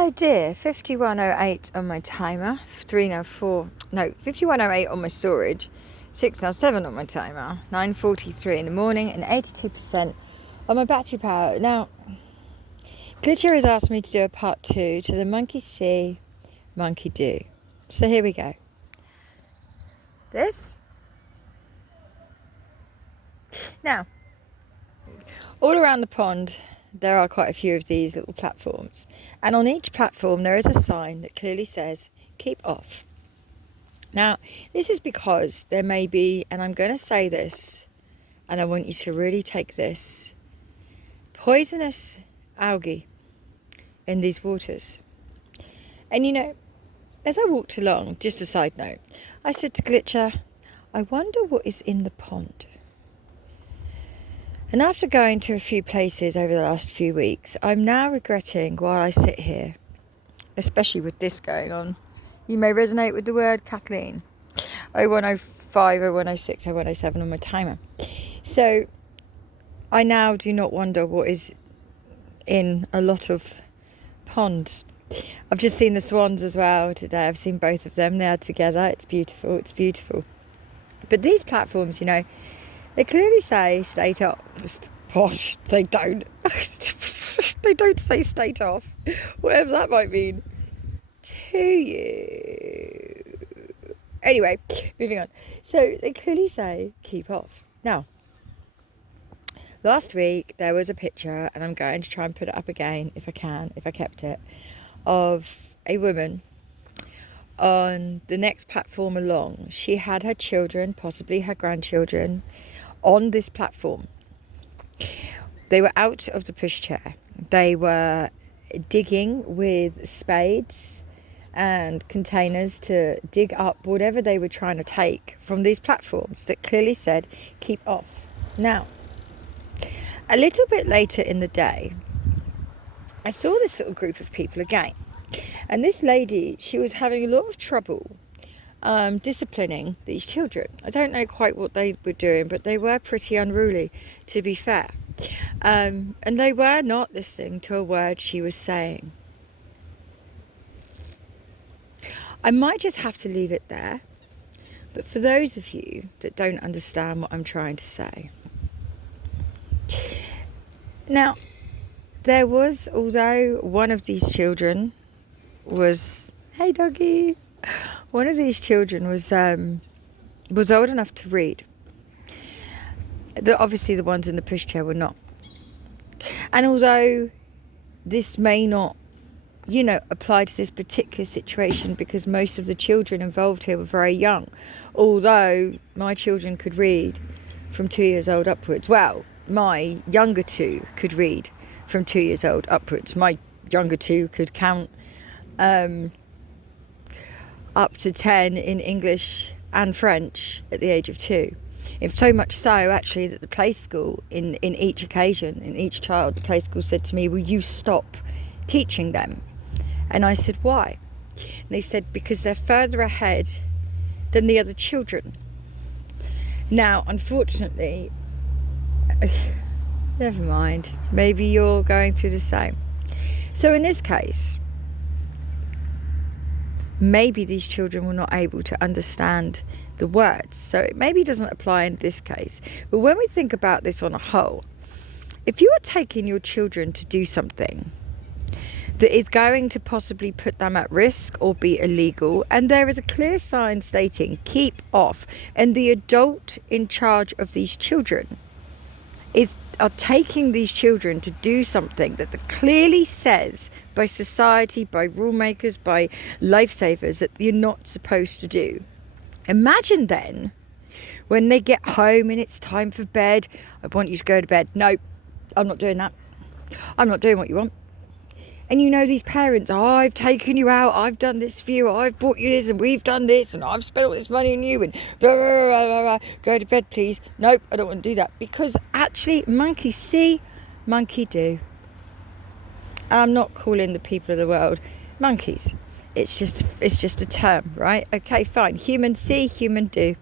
Oh dear, 5108 on my timer, 5108 on my storage, 607 on my timer, 9:43 in the morning, and 82% on my battery power. Now, Glitcher has asked me to do a part 2 to the monkey see, monkey do. So here we go. This. Now, all around the pond, there are quite a few of these little platforms, and on each platform there is a sign that clearly says keep off. Now this is because there may be, and I'm going to say this and I want you to really take this, poisonous algae in these waters. And you know, as I walked along, just a side note, I said to Glitcher, I wonder what is in the pond. And after going to a few places over the last few weeks, I'm now regretting while I sit here, especially with this going on. You may resonate with the word Kathleen. 0105, 0106, 0107 on my timer. So I now do not wonder what is in a lot of ponds. I've just seen the swans as well today. I've seen both of them. They are together. It's beautiful. It's beautiful. But these platforms, you know, they clearly say state off. Posh, they don't. They don't say state off, whatever that might mean to you. Anyway, moving on. So they clearly say keep off. Now, last week there was a picture, and I'm going to try and put it up again if I can, if I kept it, of a woman on the next platform along. She had her children, possibly her grandchildren, on this platform. They were out of the pushchair. They were digging with spades and containers to dig up whatever they were trying to take from these platforms that clearly said keep off. Now, a little bit later in the day, I saw this little group of people again, and this lady, she was having a lot of trouble disciplining these children. I don't know quite what they were doing, but they were pretty unruly, to be fair. And they were not listening to a word she was saying. I might just have to leave it there, but for those of you that don't understand what I'm trying to say. Now, there was, although one of these children was, hey doggy, one of these children was old enough to read. Obviously the ones in the pushchair were not. And although this may not, you know, apply to this particular situation because most of the children involved here were very young, although my children could read from 2 years old upwards. Well, my younger two could read from 2 years old upwards. My younger two could count up to 10 in English and French at the age of 2. If so much so, actually, that the play school, in each occasion, in each child, the play school said to me, will you stop teaching them? And I said, why? And they said, because they're further ahead than the other children. Now, unfortunately, never mind, maybe you're going through the same. So in this case, maybe these children were not able to understand the words, so it maybe doesn't apply in this case. But when we think about this on a whole, if you are taking your children to do something that is going to possibly put them at risk or be illegal, and there is a clear sign stating keep off, and the adult in charge of these children are taking these children to do something that clearly says by society, by rule makers, by lifesavers that you're not supposed to do. Imagine then when they get home and it's time for bed. I want you to go to bed. No, I'm not doing that. I'm not doing what you want. And you know these parents, oh, I've taken you out, I've done this for you, I've bought you this, and we've done this, and I've spent all this money on you, and blah, blah, blah, blah, blah. Go to bed, please. Nope, I don't want to do that. Because actually, monkey see, monkey do. I'm not calling the people of the world monkeys. It's just a term, right? Okay, fine. Human see, human do.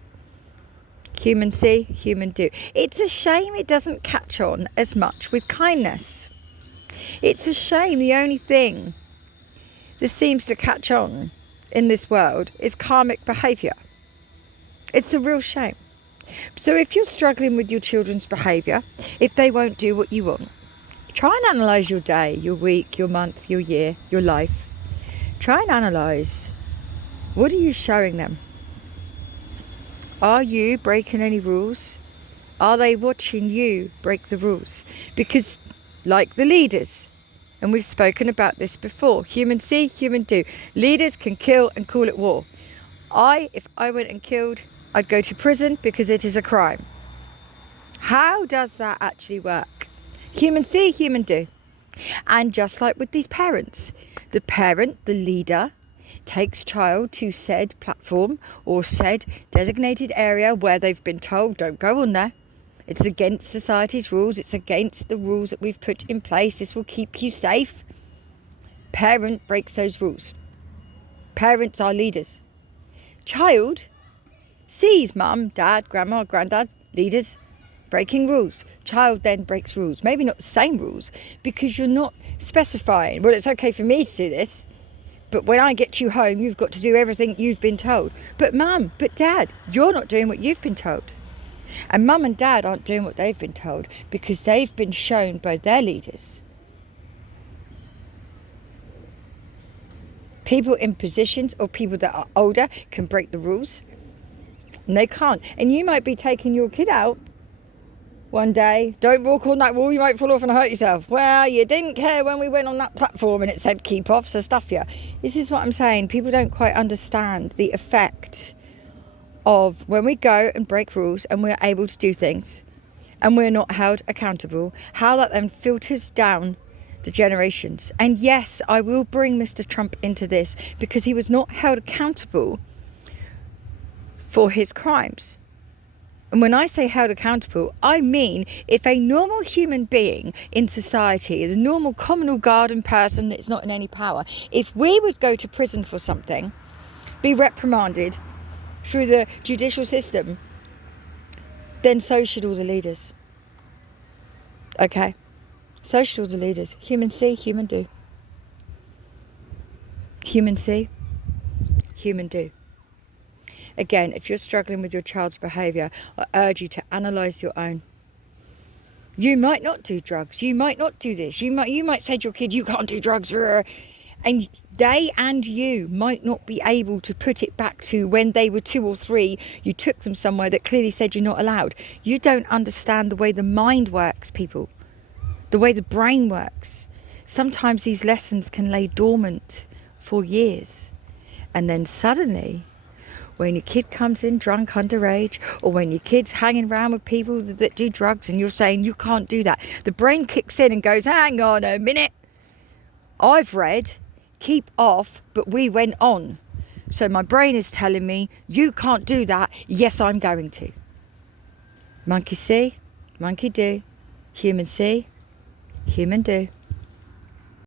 Human see, human do. It's a shame it doesn't catch on as much with kindness. It's a shame the only thing this seems to catch on in this world is karmic behaviour. It's a real shame. So if you're struggling with your children's behaviour, if they won't do what you want, try and analyse your day, your week, your month, your year, your life. Try and analyse, what are you showing them? Are you breaking any rules? Are they watching you break the rules? Because, like the leaders, and we've spoken about this before, human see, human do. Leaders can kill and call it war. If I went and killed, I'd go to prison because it is a crime. How does that actually work? Human see, human do. And just like with these parents, the parent, the leader, takes child to said platform or said designated area where they've been told, don't go on there. It's against society's rules. It's against the rules that we've put in place. This will keep you safe. Parent breaks those rules. Parents are leaders. Child sees mum, dad, grandma, granddad, leaders, breaking rules. Child then breaks rules. Maybe not the same rules, because you're not specifying, well, it's okay for me to do this, but when I get you home, you've got to do everything you've been told. But mum, but dad, you're not doing what you've been told. And mum and dad aren't doing what they've been told because they've been shown by their leaders. People in positions or people that are older can break the rules. And they can't. And you might be taking your kid out one day. Don't walk on that wall, you might fall off and hurt yourself. Well, you didn't care when we went on that platform and it said keep off, so stuff you. This is what I'm saying. People don't quite understand the effect of when we go and break rules and we're able to do things and we're not held accountable, how that then filters down the generations. And yes, I will bring Mr. Trump into this because he was not held accountable for his crimes. And when I say held accountable, I mean if a normal human being in society, the normal communal garden person that's not in any power, if we would go to prison for something, be reprimanded through the judicial system, then so should all the leaders. Okay? So should all the leaders. Human see, human do. Human see, human do. Again, if you're struggling with your child's behaviour, I urge you to analyse your own. You might not do drugs. You might not do this. You might say to your kid, you can't do drugs. And they and you might not be able to put it back to when they were 2 or 3. You took them somewhere that clearly said you're not allowed. You don't understand the way the mind works, people. The way the brain works. Sometimes these lessons can lay dormant for years. And then suddenly, when your kid comes in drunk underage, or when your kid's hanging around with people that do drugs and you're saying you can't do that, the brain kicks in and goes, hang on a minute. I've read, keep off, but we went on. So my brain is telling me, you can't do that. Yes, I'm going to. Monkey see, monkey do. Human see, human do.